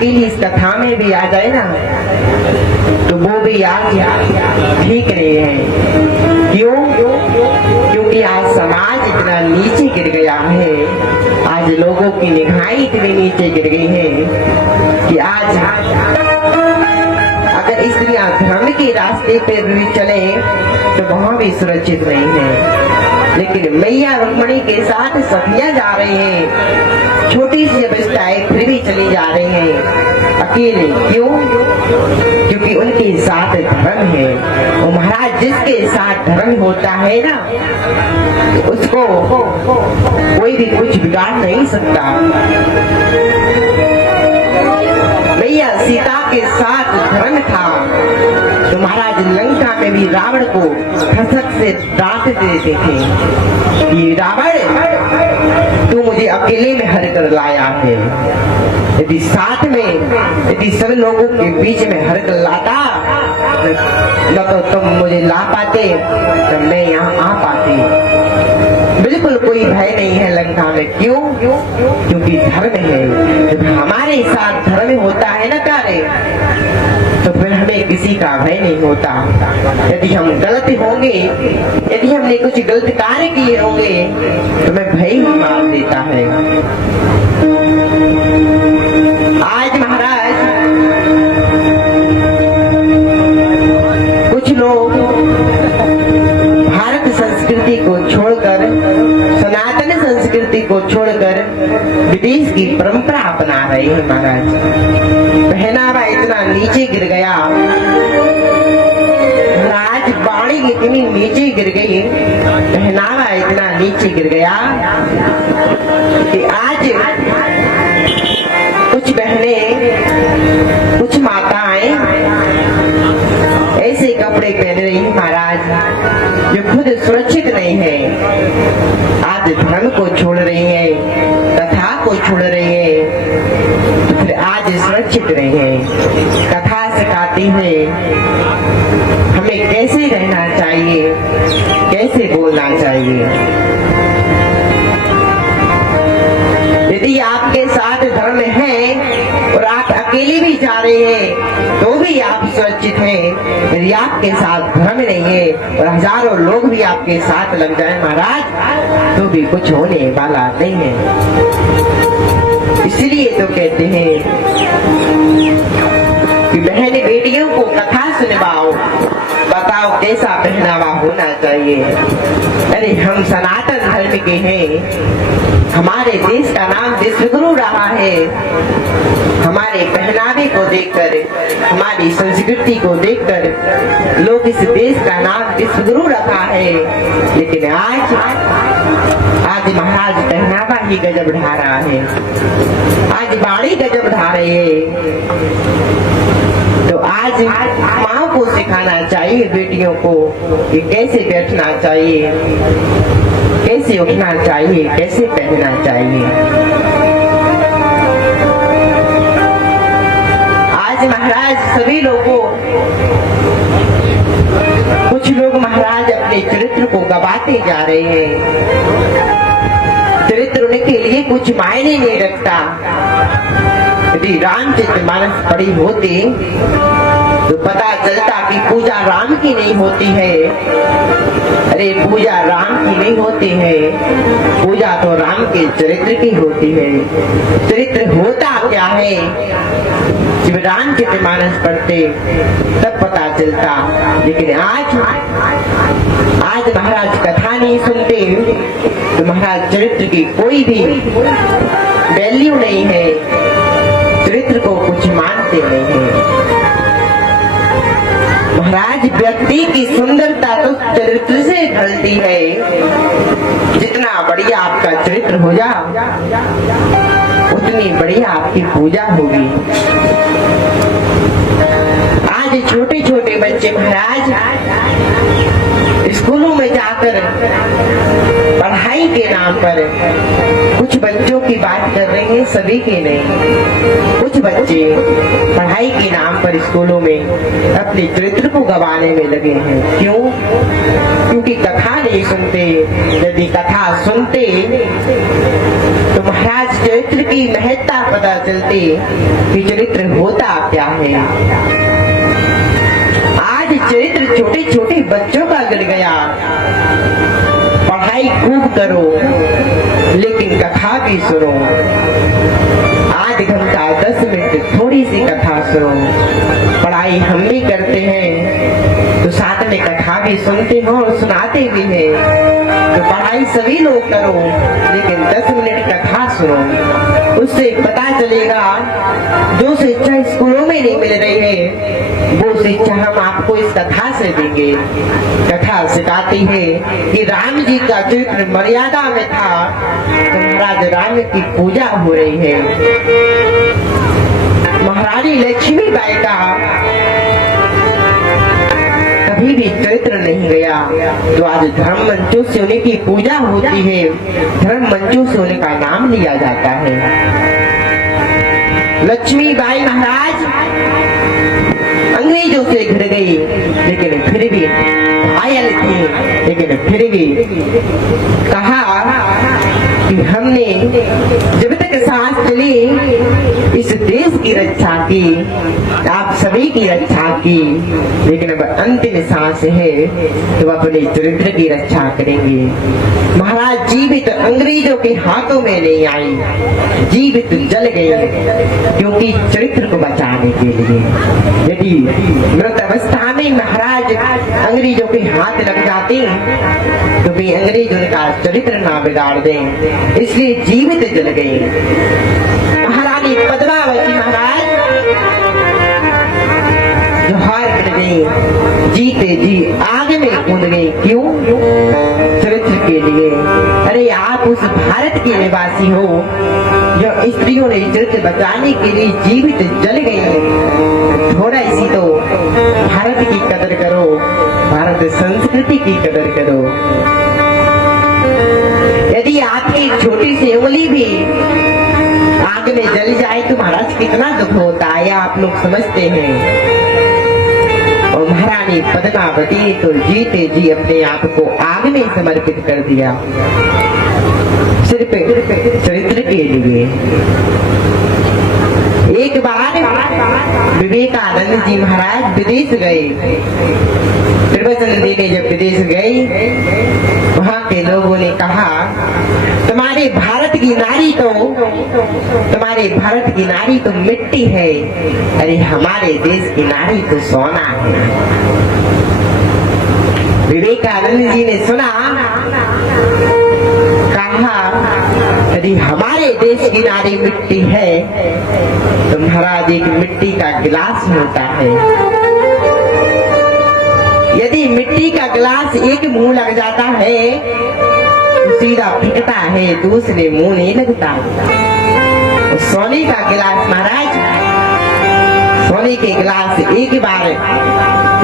अकेली इस कथा में भी आ जाए ना तो वो भी आज ठीक नहीं है। क्यों? क्योंकि आज समाज इतना नीचे गिर गया है, आज लोगों की निगाहें इतनी नीचे गिर गई है कि आज अगर स्त्रियां धर्म के रास्ते पर भी चले तो वहां भी सुरक्षित नहीं है। लेकिन मैया रुक्मणी के साथ सखियां जा रही हैं, छोटी सी अवस्थाएं फिर भी चली जा रही हैं अकेले। क्यों? क्योंकि उनके साथ धर्म है। और महाराज जिसके साथ धर्म होता है ना उसको कोई भी कुछ बिगाड़ नहीं सकता। मैया सीता के साथ धर्म था तो महाराज लंका में भी रावण को खसक से डांट देते थे कि रावण तू मुझे अकेले में हर कर लाया है, यदि साथ में यदि सब लोगों के बीच में हर कर लाता न तो तुम मुझे ला पाते तो मैं यहाँ आ पाती। बिल्कुल कोई भय नहीं है लंका में। क्यों? क्योंकि धर्म है। जब हमारे साथ धर्म होता है ना कार्य तो फिर हमें किसी का भय नहीं होता। यदि हम गलत होंगे, यदि हमने कुछ गलत कार्य किए होंगे तो हमें भय ही मार देता है। आज महाराज कुछ लोग भारत संस्कृति को छोड़कर, सनातन संस्कृति को छोड़कर विदेश की परंपरा अपना रहे हैं। महाराज पहनावा इतना नीचे गिर गया, महाराज बाणी इतनी नीचे गिर गई, पहनावा इतना नीचे गिर गया कि आज कुछ बहनें, कुछ माताएं ऐसे कपड़े पहन रही हैं महाराज जो खुद सुरक्षित नहीं है। आज धर्म को छोड़ रही है, कथा को छोड़ रही है तो फिर आज सुरक्षित नहीं है। कथा सिखाती है हमें कैसे रहना चाहिए, कैसे बोलना चाहिए। यदि आपके साथ धर्म है और आप अकेले भी जा रहे हैं तो भी आप सुरक्षित हैं। यदि आपके साथ धर्म नहीं है और हजारों लोग भी आपके साथ लग जाए महाराज तो भी कुछ होने वाला नहीं है। इसलिए तो कहते हैं कि बहन बेटियों को कथा सुनवाओ, बताओ कैसा पहनावा होना चाहिए। अरे हम सनातन धर्म के हैं, हमारे देश का नाम विश्वगुरु रहा है। हमारे पहनावे को देखकर, हमारी संस्कृति को देखकर लोग इस देश का नाम विश्वगुरु रखा है। लेकिन आज महाराज पहनावा ही गजब ढा रहा है, आज बाड़ी गजब ढा रहे हैं। तो आज माँ को सिखाना चाहिए बेटियों को कि कैसे बैठना चाहिए, कैसे उठना चाहिए, कैसे पहनना चाहिए। आज महाराज सभी लोगों, कुछ लोग महाराज अपने चरित्र को गवाते जा रहे हैं। चरित्र उनके लिए कुछ मायने नहीं रखता। यदि रामचरितमानस पढ़ी होती तो पता चलता कि पूजा राम की नहीं होती है। अरे पूजा राम की नहीं होती है, पूजा तो राम के चरित्र की होती है। चरित्र होता क्या है जब रामचरितमानस पढ़ते तब पता चलता। लेकिन आज महाराज कथा नहीं सुनते तो महाराज चरित्र की कोई भी वैल्यू नहीं है, चरित्र को कुछ मानते नहीं है। महाराज व्यक्ति की सुंदरता तो चरित्र से ढलती है। जितना बढ़िया आपका चरित्र हो जा उतनी बढ़िया आपकी पूजा होगी। आज छोटे छोटे बच्चे महाराज स्कूलों में जाकर पढ़ाई के नाम पर, कुछ बच्चों की बात कर रहे हैं, सभी के नहीं, कुछ बच्चे पढ़ाई के नाम पर स्कूलों में अपने चरित्र को गंवाने में लगे हैं। क्यों? क्योंकि कथा नहीं सुनते। यदि कथा सुनते तो महाराज महाराज चरित्र की महत्ता पता चलती कि चरित्र होता क्या है। आज चरित्र छोटे छोटे बच्चों का गिर गया। पढ़ाई खूब करो लेकिन कथा भी सुनो। आध घंटा 10 मिनट थोड़ी सी कथा सुनो। पढ़ाई हम भी करते हैं तो साथ में कथा भी सुनते हो और सुनाते भी हैं। तो पढ़ाई सभी लोग करो लेकिन 10 मिनट कथा सुनो। उससे पता चलेगा जो शिक्षा स्कूलों में नहीं मिल रही है वो शिक्षा हम आपको इस कथा से देंगे। कथा सिखाती है कि राम जी का चरित्र मर्यादा में था तो महाराज राम की पूजा हो रही है। महारानी लक्ष्मीबाई का कभी भी चरित्र नहीं गया तो आज धर्म मंचों से उन्हीं की पूजा होती है। धर्म मंचों से उन्हीं का नाम लिया जाता है। लक्ष्मीबाई महाराज अंग्रेजों से घिर गई लेकिन फिर भी घायल थी, लेकिन फिर भी कहा कि हमने जब तक सांस चली इस देश की रक्षा की, आप सभी की रक्षा की, लेकिन अब अंतिम सांस है तो अपने चरित्र की रक्षा करेंगे। महाराज जीवित अंग्रेजों के हाथों में नहीं आई, जीवित जल गई क्योंकि चरित्र को बचाने के लिए। यदि मृत अवस्था में महाराज अंग्रेजों के हाथ लग जाते तो भी अंग्रेज उनका चरित्र ना बिगाड़ दें, इसलिए जीवित जल गई। महारानी पद्मावती महाराज जोहार कर गई, जीते जी आगे में कूद गई। क्यों? चरित्र के लिए। अरे आप उस भारत के निवासी हो जो स्त्रियों ने चरित्र बचाने के लिए जीवित जल गई। थोड़ा इसी तो भारत की कदर करो, भारत संस्कृति की कदर करो। यदि आपकी छोटी सी उंगली भी आग में जल जाए तो महाराज कितना दुख होता है आप लोग समझते हैं। और महारानी पद्मावती तो जीते जी अपने आप को आग में समर्पित कर दिया सिर्फ चरित्र के लिए। एक बार विवेकानंद जी महाराज विदेश गए, प्रवचन देने जब विदेश गए वहां के लोगों ने कहा तुम्हारे भारत की नारी तो मिट्टी है, अरे हमारे देश की नारी तो सोना है। विवेकानंद जी ने सुना, कहा यदि हमारे देश की नारी मिट्टी है तो महाराज एक मिट्टी का गिलास होता है। यदि मिट्टी का गिलास एक मुंह लग जाता है तो सीधा फटता है, दूसरे मुंह नहीं लगता। सोने का गिलास महाराज, सोने के गिलास एक बार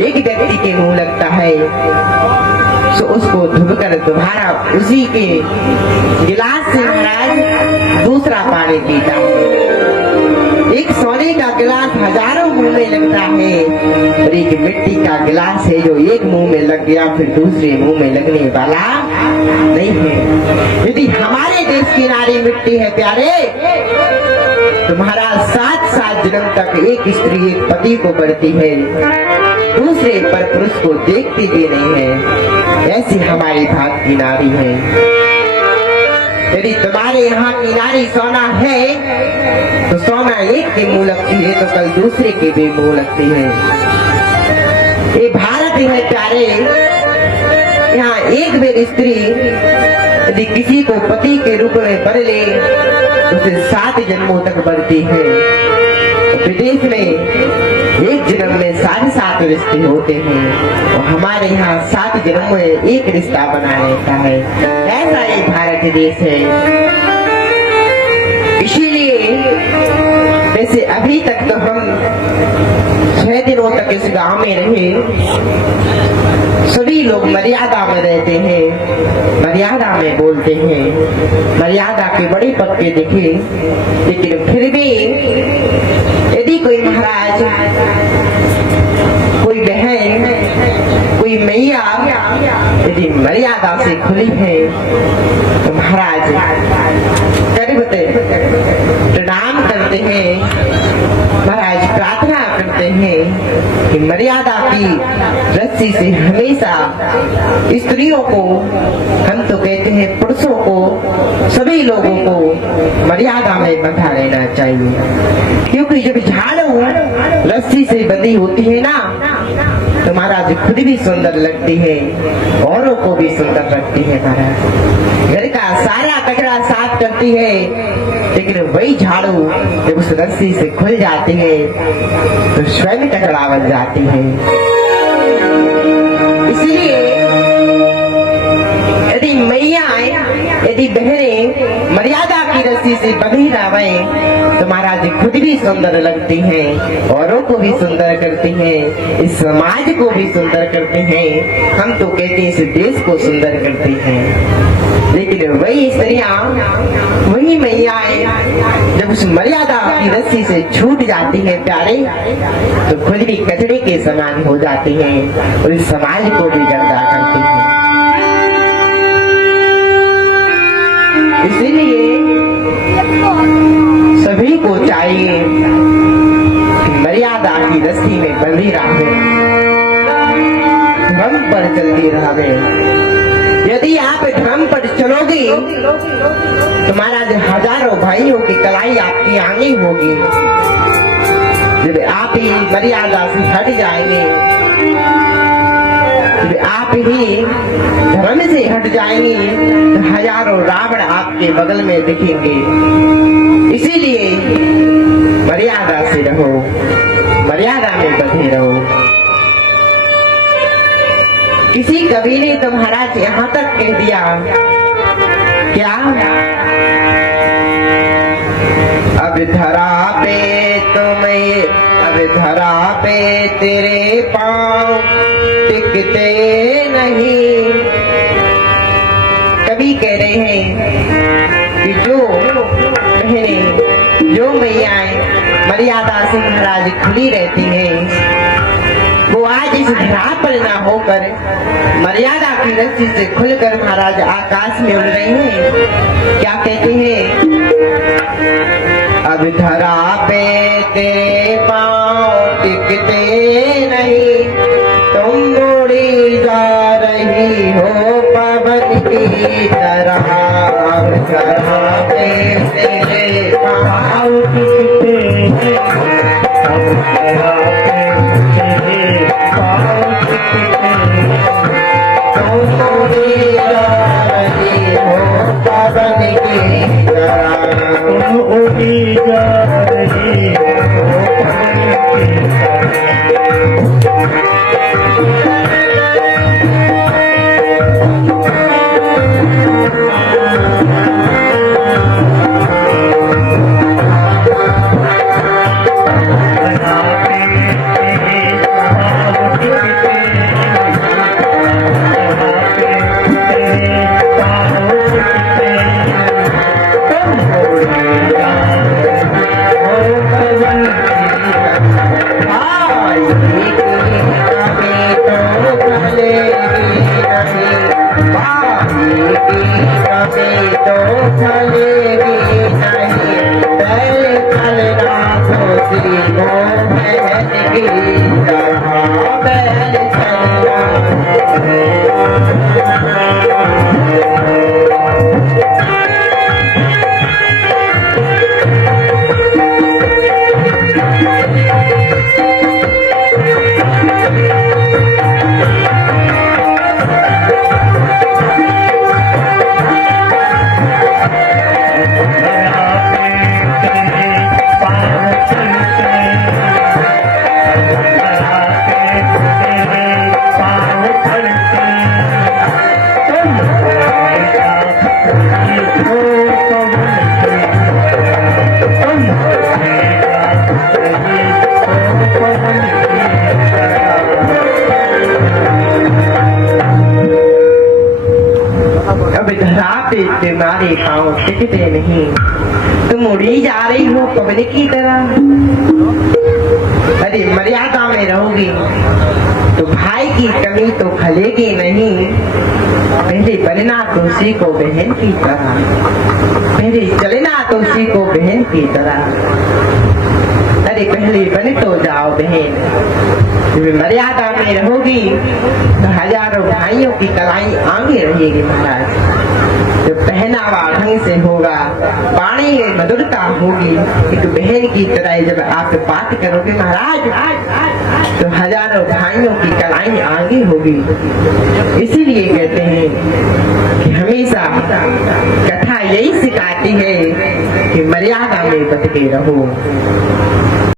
एक व्यक्ति के मुंह लगता है तो उसको धुबकर दोबारा उसी के गिलास से महाराज दूसरा पानी पीता। एक सोने का गिलास हजारों मुंह में लगता है और एक मिट्टी का गिलास है जो एक मुंह में लग गया फिर दूसरे मुंह में लगने वाला नहीं है। यदि हमारे देश की नारी मिट्टी है प्यारे तो महाराज 7 जन्म तक एक स्त्री एक पति को बढ़ती है, दूसरे पर पुरुष को देखती भी नहीं है। ऐसी हमारी भाग की नारी है। यदि तुम्हारे यहाँ की नारी सोना है तो सोना एक के मुंह लगती है तो कल दूसरे के भी मुंह लगती है। ये भारत है प्यारे, यहाँ एक बेर स्त्री यदि किसी को पति के रूप में बर ले तो उसे 7 जन्मों तक बढ़ती है। विदेश में एक जन्म में 7 रिश्ते होते हैं और हमारे यहाँ 7 जन्म में एक रिश्ता बना रहता है। ऐसा ये भारत देश है। इसीलिए वैसे अभी तक तो हम 6 दिनों तक इस गांव में रहे, सभी लोग मर्यादा में रहते हैं, मर्यादा में बोलते हैं, मर्यादा के बड़े पक्के दिखे। लेकिन फिर भी यदि कोई महाराज, कोई बहन, कोई यदि मैया यदि मर्यादा से खुली है तो महाराज करते प्रणाम करते हैं, महाराज प्रार्थना करते हैं कि मर्यादा की रस्सी से हमेशा स्त्रियों को, हम तो कहते हैं पुरुषों को, सभी लोगों को मर्यादा में बंधा रहना चाहिए। क्योंकि जब झाड़ू रस्सी से बंधी होती है ना तो महाराज खुद भी सुंदर लगती है, औरों को भी सुंदर लगती है। महाराज घर का सारा कचरा साफ करती है, लेकिन वही झाड़ू जब उस रस्सी से खुल जाती है तो स्वयं कचरा बन जाती है। इसलिए यदि मैयाएं, यदि बहनें मर्यादा की रस्सी से बंधी रहे तो महाराज खुद भी सुंदर लगती हैं, औरों को भी सुंदर करती हैं, इस समाज को भी सुंदर करती हैं, हम तो कहते हैं इस देश को सुंदर करती हैं। लेकिन वही स्त्रियां, वही मैयाएं जब उस मर्यादा की रस्सी से छूट जाती हैं प्यारे, तो खुद भी कचरे के समान हो जाती हैं और इस समाज को भी गंदा करती हैं। इसीलिए सभी को चाहिए कि मर्यादा की रस्सी में बंधी रहे, धर्म पर चलती रहे। यदि आप धर्म पर चलोगी तो महाराज हजारों भाइयों की कलाई आपकी आगे होगी। जब आप ही मर्यादा से हट जाएंगे, जब आप ही धर्म से हट जाएंगे तो हजारों रावण आपके बगल में दिखेंगे। इसीलिए मर्यादा से रहो, मर्यादा में बंधे रहो। किसी कवि ने तो महाराज यहाँ तक कह दिया, क्या अब धरा पे तुम्हें, अब धरा पे तेरे पाँव टिकते नहीं। कवि कह रहे हैं कि जो बहनें, जो मैयाएं मर्यादा से महाराज खुली रहती हैं, वो आज इस धरा पर ना होकर मर्यादा की रस्सी से खुलकर महाराज आकाश में उड़ रही हैं। क्या कहते हैं? अब धरा पे तेरे पाँव टिकते नहीं, तुम उड़ी जा रही हो पवन की तरह। अब धरा पे तेरे पाँव टिकते नहीं, अब धरा तुम्हारे पाँव टिकते नहीं, तुम उड़ी जा रही हो पवन की तरह। अरे मर्यादा में रहोगी तो भाई की कमी तो खलेगी नहीं, पहले बनना तो सीखो बहन की तरह, पहले चलना तो सीखो बहन की तरह। अरे पहले बने तो जाओ बहन, मर्यादा में रहोगी तो हजारों भाइयों की कलाई आगे रहेगी महाराज। जो पहनावा ढंग से होगा, वाणी में मधुरता होगी, एक बहन की तरह जब आप बात करोगे महाराज तो हजारों भाइयों की कलाई आगे होगी। इसीलिए कहते हैं कि हमेशा कथा यही सिखाती है कि मर्यादा में बच के रहो।